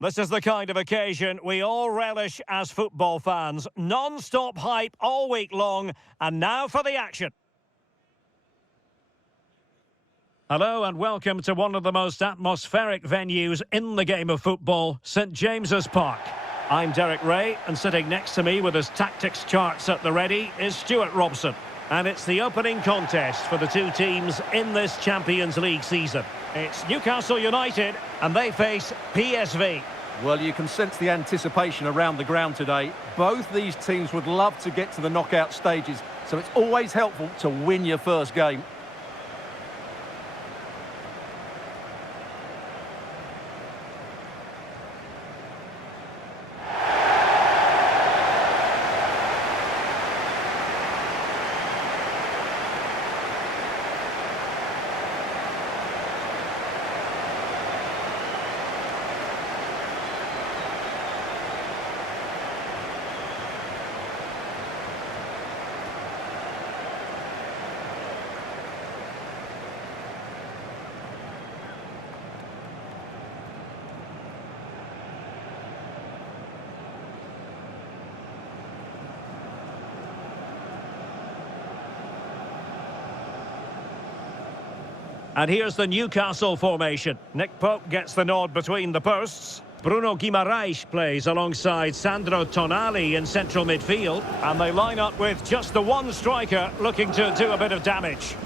This is the kind of occasion we all relish as football fans. Non-stop hype all week long, and now for the action. Hello and welcome to one of the most atmospheric venues in the game of football, St James's Park. I'm Derek Ray, and sitting next to me with his tactics charts at the ready is Stuart Robson. And it's the opening contest for the two teams in this Champions League season. It's Newcastle United, and they face PSV. Well, you can sense the anticipation around the ground today. Both these teams would love to get to the knockout stages, so it's always helpful to win your first game. And here's the Newcastle formation. Nick Pope gets the nod between the posts. Bruno Guimaraes plays alongside Sandro Tonali in central midfield. And they line up with just the one striker looking to do a bit of damage.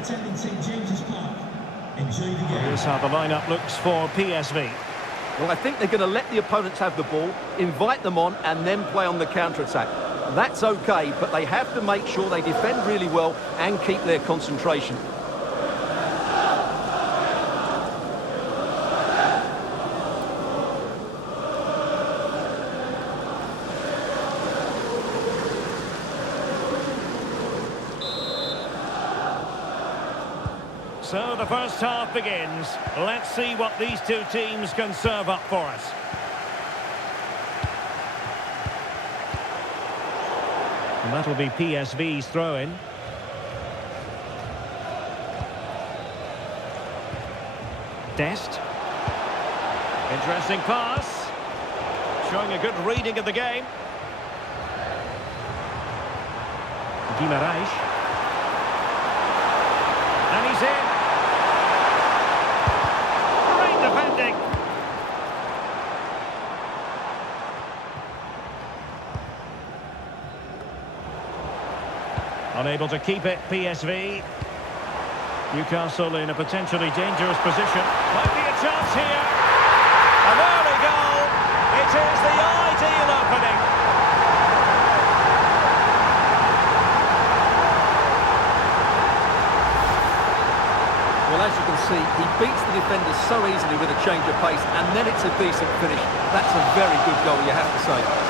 Attending St James's Park. Enjoy the game. Here's how the lineup looks for PSV. Well, I think they're going to let the opponents have the ball, invite them on, and then play on the counter-attack. That's okay, but they have to make sure they defend really well and keep their concentration. So the first half begins. Let's see what these two teams can serve up for us. And that'll be PSV's throw-in. Dest. Interesting pass. Showing a good reading of the game. Guimaraes. And he's in. Defending. Unable to keep it, PSV. Newcastle in a potentially dangerous position. Might be a chance here. An early goal. It is the ideal opening. Well, as you can see, he beats the defenders so easily with a change of pace, and then it's a decent finish. That's a very good goal, you have to say.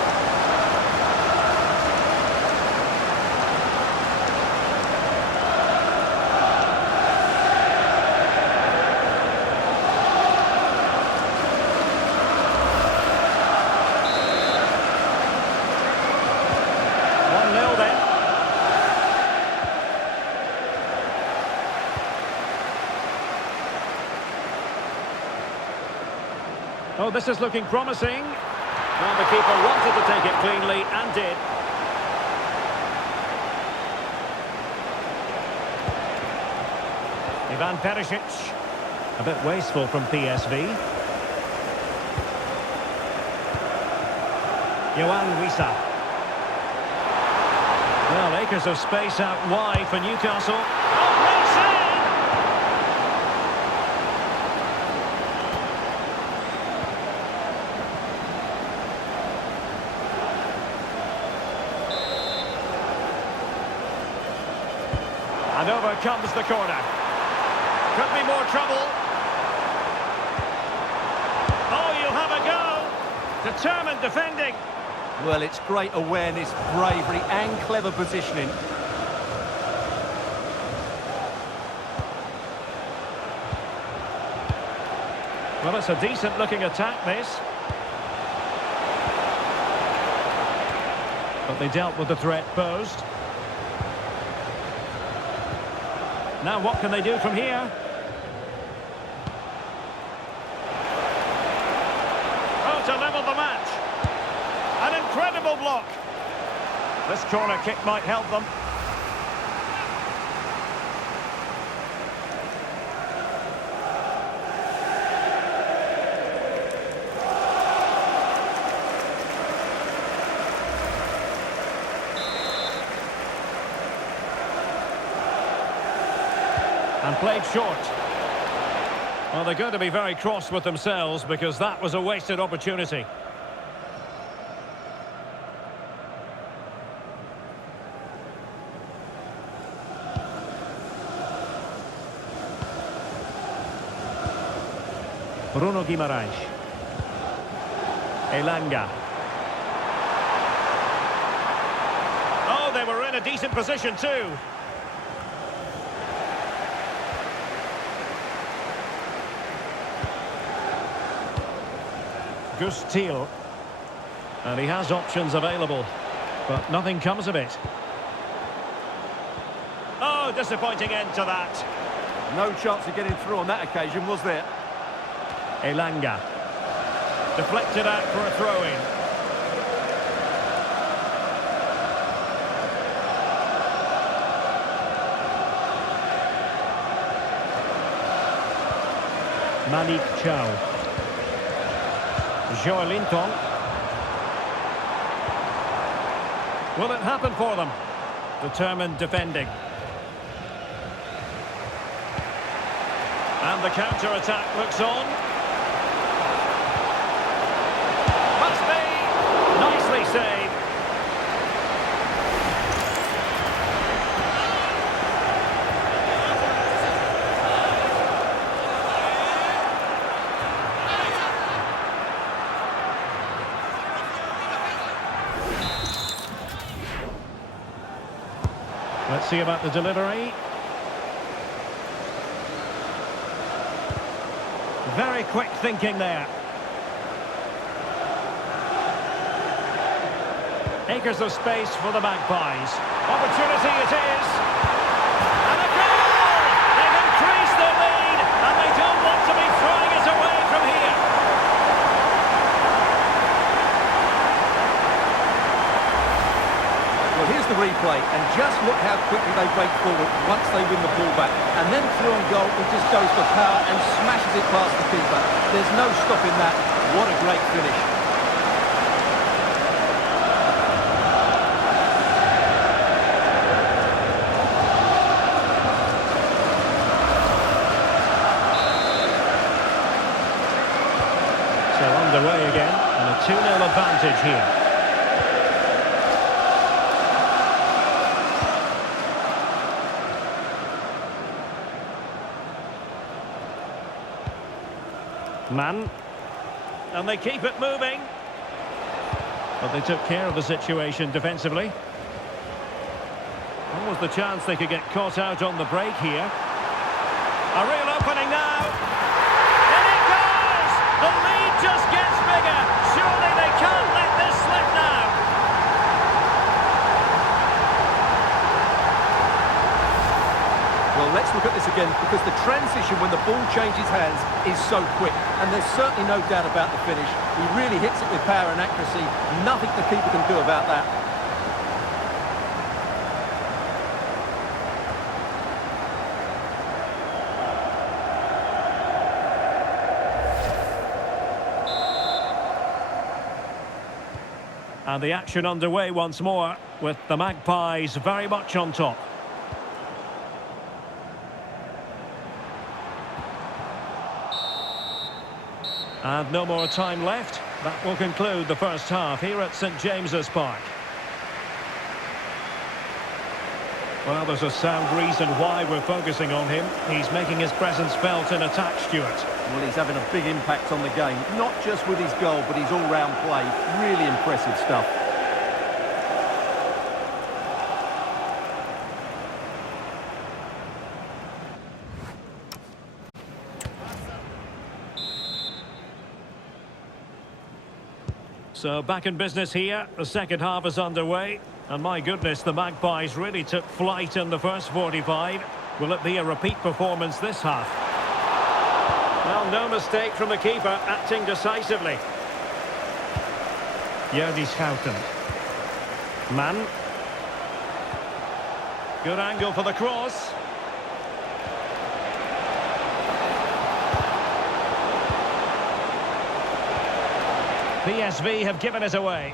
Oh, this is looking promising. Well, the keeper wanted to take it cleanly and did. Ivan Perisic. A bit wasteful from PSV. Yohan Wissa. Well, acres of space out wide for Newcastle. Oh, great save! And over comes the corner. Could be more trouble. Oh, you'll have a go. Determined defending. Well, it's great awareness, bravery and clever positioning. Well, it's a decent-looking attack, this. But they dealt with the threat posed. Now, what can they do from here? Oh, to level the match. An incredible block. This corner kick might help them. And played short. Well, they're going to be very cross with themselves because that was a wasted opportunity. Bruno Guimaraes. Elanga. Oh, they were in a decent position too. Gustil. And he has options available, but nothing comes of it. Oh, disappointing end to that. No chance of getting through on that occasion, was there? Elanga. Deflected out for a throw-in. Malik Chow. Joelinton. Will it happen for them? Determined defending. And the counter-attack looks on. Must be. Nicely saved. Let's see about the delivery. Very quick thinking there. Acres of space for the Magpies. Opportunity it is. And a goal! They've increased their lead, and they don't want to be throwing it away from here. Well, here's the replay, and just look how quickly they break forward once they win the ball back. And then through on goal, it just goes for power and smashes it past the keeper. There's no stopping that. What a great finish. So underway again, and a 2-0 advantage here. Man, and they keep it moving, but they took care of the situation defensively. What was the chance they could get caught out on the break here? A real opening now, and it goes! The lead just gets bigger. Surely they can't let this slip now. Well, let's look at this again, because the transition when the ball changes hands is so quick, and there's certainly no doubt about the finish. He really hits it with power and accuracy. Nothing the keeper can do about that. And the action underway once more, with the Magpies very much on top. And no more time left. That will conclude the first half here at St James's Park. Well, there's a sound reason why we're focusing on him. He's making his presence felt in attack, Stuart. Well, he's having a big impact on the game, not just with his goal, but his all-round play. Really impressive stuff. So back in business here, the second half is underway. And my goodness, the Magpies really took flight in the first 45. Will it be a repeat performance this half? Well, no mistake from the keeper, acting decisively. Hjördis Schouten. Mann. Good angle for the cross. PSV have given it away.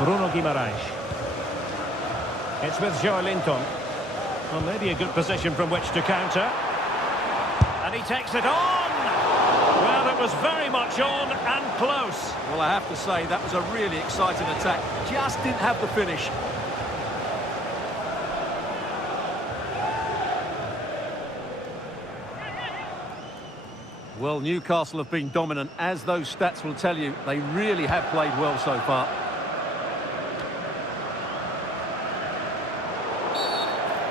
Bruno Guimaraes. It's with Joe Linton. Well, maybe a good position from which to counter. And he takes it on! Well, it was very much on and close. Well, I have to say, that was a really exciting attack. Just didn't have the finish. Well, Newcastle have been dominant. As those stats will tell you, they really have played well so far.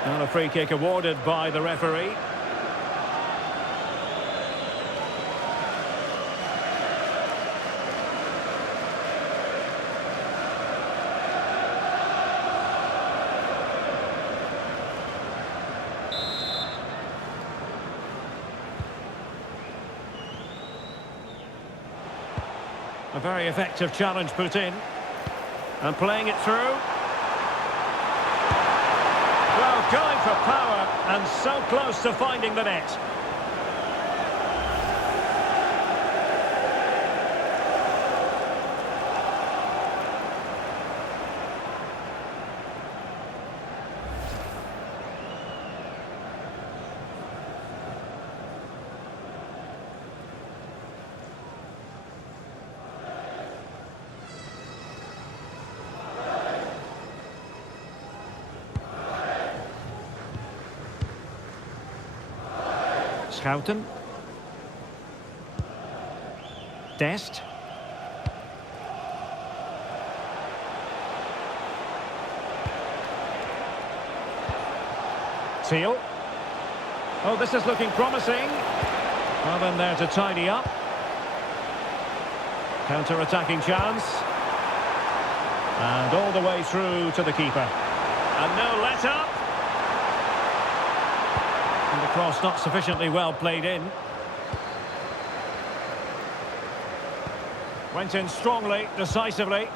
And a free kick awarded by the referee. A very effective challenge put in. And playing it through. Well, going for power and so close to finding the net. Schouten. Dest. Seal. Oh, this is looking promising. Well, then there to tidy up. Counter-attacking chance. And all the way through to the keeper. And no let-up. And the cross not sufficiently well played in. Went in strongly, decisively.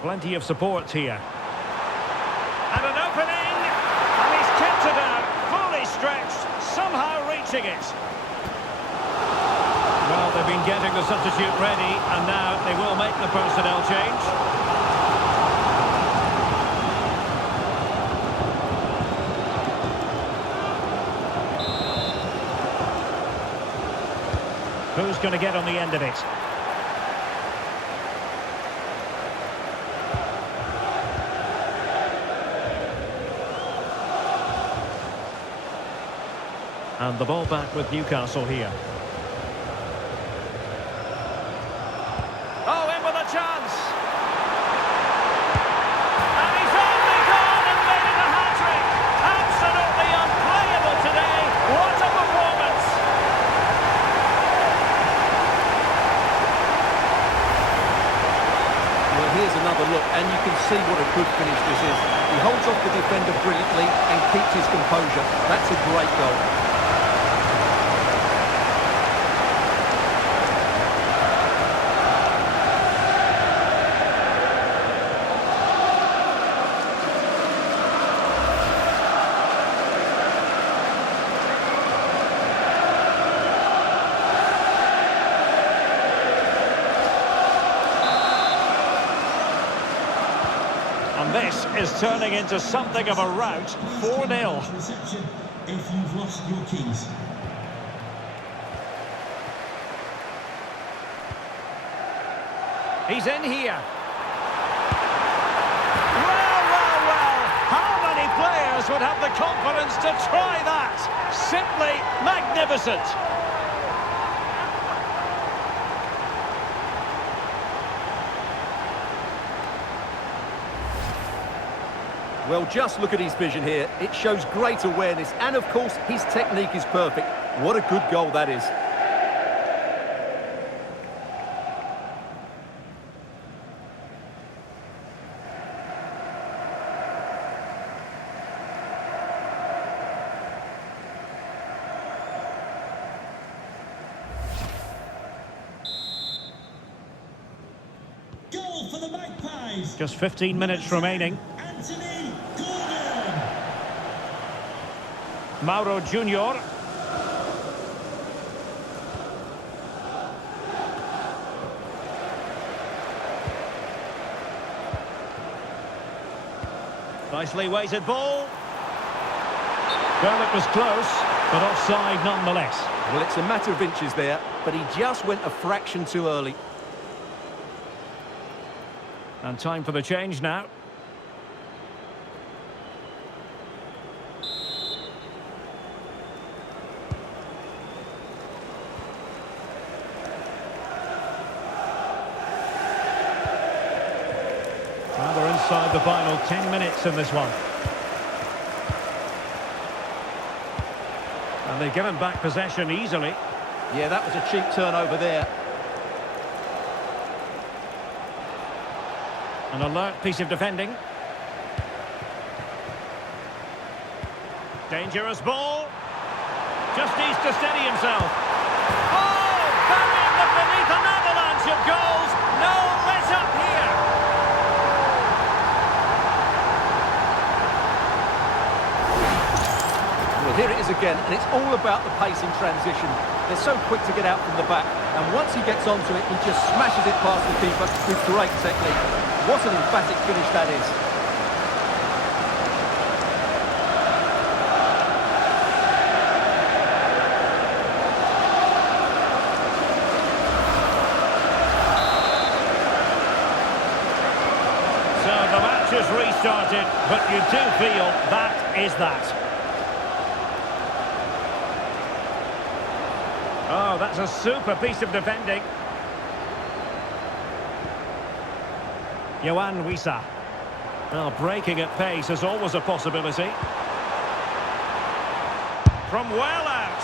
Plenty of support here. And an opening! And he's kept it out, fully stretched, somehow reaching it. Well, they've been getting the substitute ready, and now they will make the personnel change. Who's going to get on the end of it? And the ball back with Newcastle here. Oh, in with a chance! And he's only gone and made it a hat-trick! Absolutely unplayable today! What a performance! Well, here's another look, and you can see what a good finish this is. He holds off the defender brilliantly and keeps his composure. That's a great goal. And this is turning into something of a rout. 4-0. Reception if you've lost your keys. He's in here. would have the confidence to try that. Simply magnificent. Well, just look at his vision here. It shows great awareness, and of course, his technique is perfect. What a good goal that is. Goal for the Magpies. Just 15 minutes remaining. Anthony Gordon. Mauro Junior. Nicely weighted ball. Well, it was close, but offside nonetheless. Well, it's a matter of inches there, but he just went a fraction too early. And time for the change now. Well, we're inside the final 10 minutes in this one. And they've given back possession easily. Yeah, that was a cheap turnover there. An alert piece of defending. Dangerous ball. Just needs to steady himself. Oh, burying them beneath an avalanche of goals. No let up here. Well, here it is again, and it's all about the pace in transition. They're so quick to get out from the back, and once he gets onto it, he just smashes it past the keeper with great technique. What an emphatic finish that is. So the match has restarted, but you do feel that is that. Oh, that's a super piece of defending. Yohan Wissa. Well, breaking at pace is always a possibility. From well out.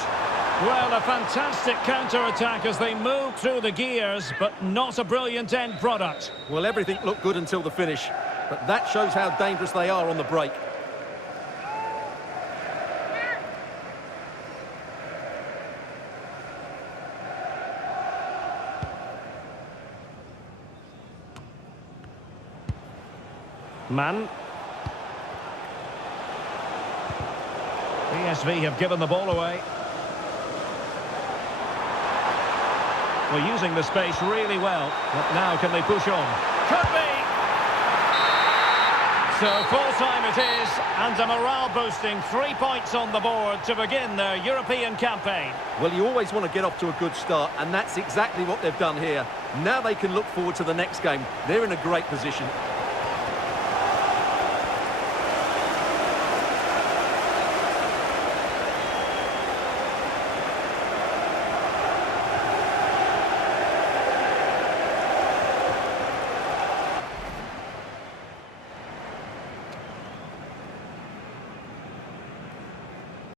Well, a fantastic counter-attack as they move through the gears, but not a brilliant end product. Well, everything looked good until the finish, but that shows how dangerous they are on the break. Mann. PSV have given the ball away. Well, using the space really well, but now can they push on? Could be! So full-time it is, and a morale-boosting 3 points on the board to begin their European campaign. Well, you always want to get off to a good start, and that's exactly what they've done here. Now they can look forward to the next game. They're in a great position.